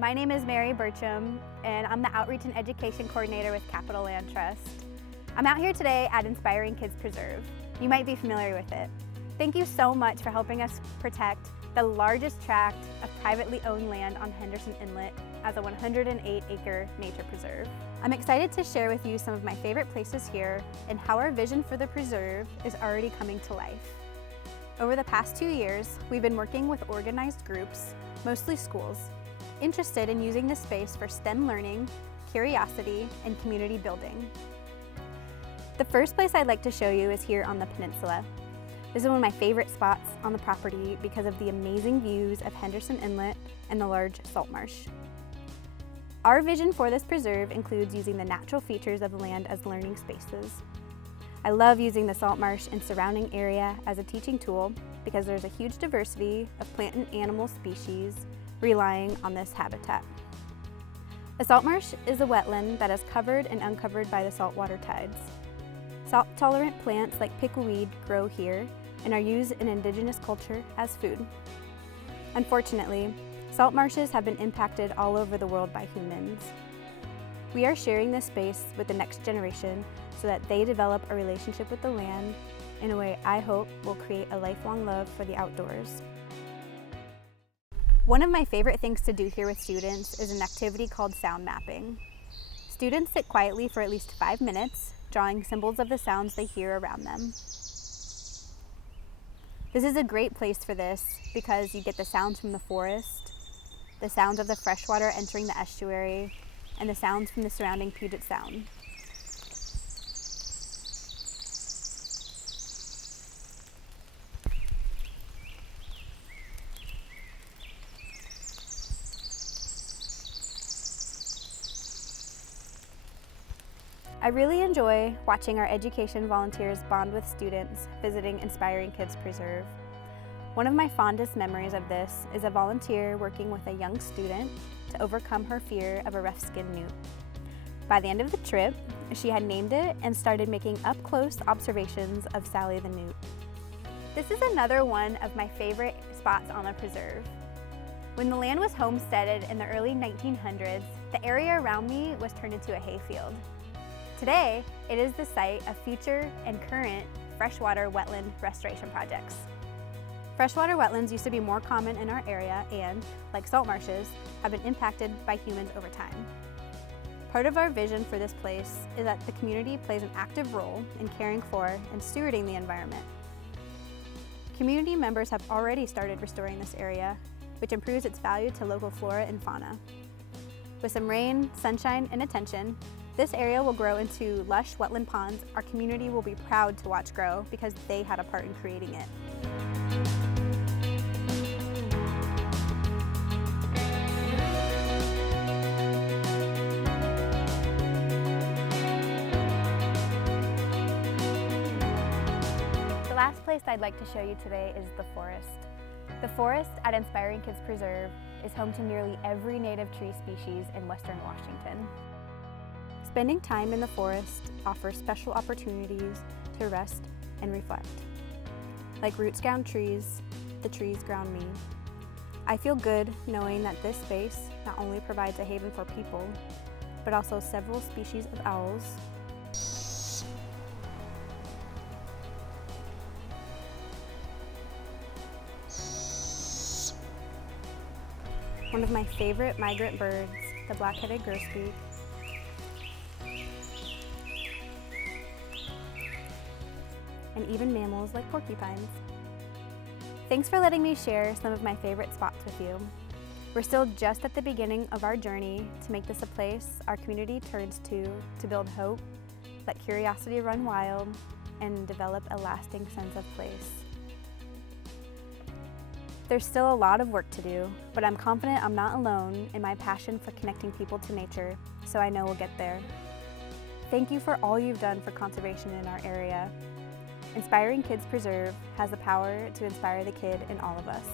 My name is Mary Burcham, and I'm the Outreach and Education Coordinator with Capital Land Trust. I'm out here today at Inspiring Kids Preserve. You might be familiar with it. Thank you so much for helping us protect the largest tract of privately owned land on Henderson Inlet as a 108-acre nature preserve. I'm excited to share with you some of my favorite places here and how our vision for the preserve is already coming to life. Over the past 2 years, we've been working with organized groups, mostly schools, interested in using this space for STEM learning, curiosity, and community building. The first place I'd like to show you is here on the peninsula. This is one of my favorite spots on the property because of the amazing views of Henderson Inlet and the large salt marsh. Our vision for this preserve includes using the natural features of the land as learning spaces. I love using the salt marsh and surrounding area as a teaching tool because there's a huge diversity of plant and animal species relying on this habitat. A salt marsh is a wetland that is covered and uncovered by the saltwater tides. Salt-tolerant plants like pickleweed grow here and are used in indigenous culture as food. Unfortunately, salt marshes have been impacted all over the world by humans. We are sharing this space with the next generation so that they develop a relationship with the land in a way I hope will create a lifelong love for the outdoors. One of my favorite things to do here with students is an activity called sound mapping. Students sit quietly for at least 5 minutes, drawing symbols of the sounds they hear around them. This is a great place for this because you get the sounds from the forest, the sounds of the freshwater entering the estuary, and the sounds from the surrounding Puget Sound. I really enjoy watching our education volunteers bond with students visiting Inspiring Kids Preserve. One of my fondest memories of this is a volunteer working with a young student to overcome her fear of a rough-skinned newt. By the end of the trip, she had named it and started making up-close observations of Sally the newt. This is another one of my favorite spots on the preserve. When the land was homesteaded in the early 1900s, the area around me was turned into a hayfield. Today, it is the site of future and current freshwater wetland restoration projects. Freshwater wetlands used to be more common in our area and, like salt marshes, have been impacted by humans over time. Part of our vision for this place is that the community plays an active role in caring for and stewarding the environment. Community members have already started restoring this area, which improves its value to local flora and fauna. With some rain, sunshine, and attention, this area will grow into lush wetland ponds our community will be proud to watch grow because they had a part in creating it. The last place I'd like to show you today is the forest. The forest at Inspiring Kids Preserve is home to nearly every native tree species in Western Washington. Spending time in the forest offers special opportunities to rest and reflect. Like roots ground trees, the trees ground me. I feel good knowing that this space not only provides a haven for people, but also several species of owls, one of my favorite migrant birds, the black-headed grosbeak, and even mammals like porcupines. Thanks for letting me share some of my favorite spots with you. We're still just at the beginning of our journey to make this a place our community turns to build hope, let curiosity run wild, and develop a lasting sense of place. There's still a lot of work to do, but I'm confident I'm not alone in my passion for connecting people to nature, so I know we'll get there. Thank you for all you've done for conservation in our area. Inspiring Kids Preserve has the power to inspire the kid in all of us.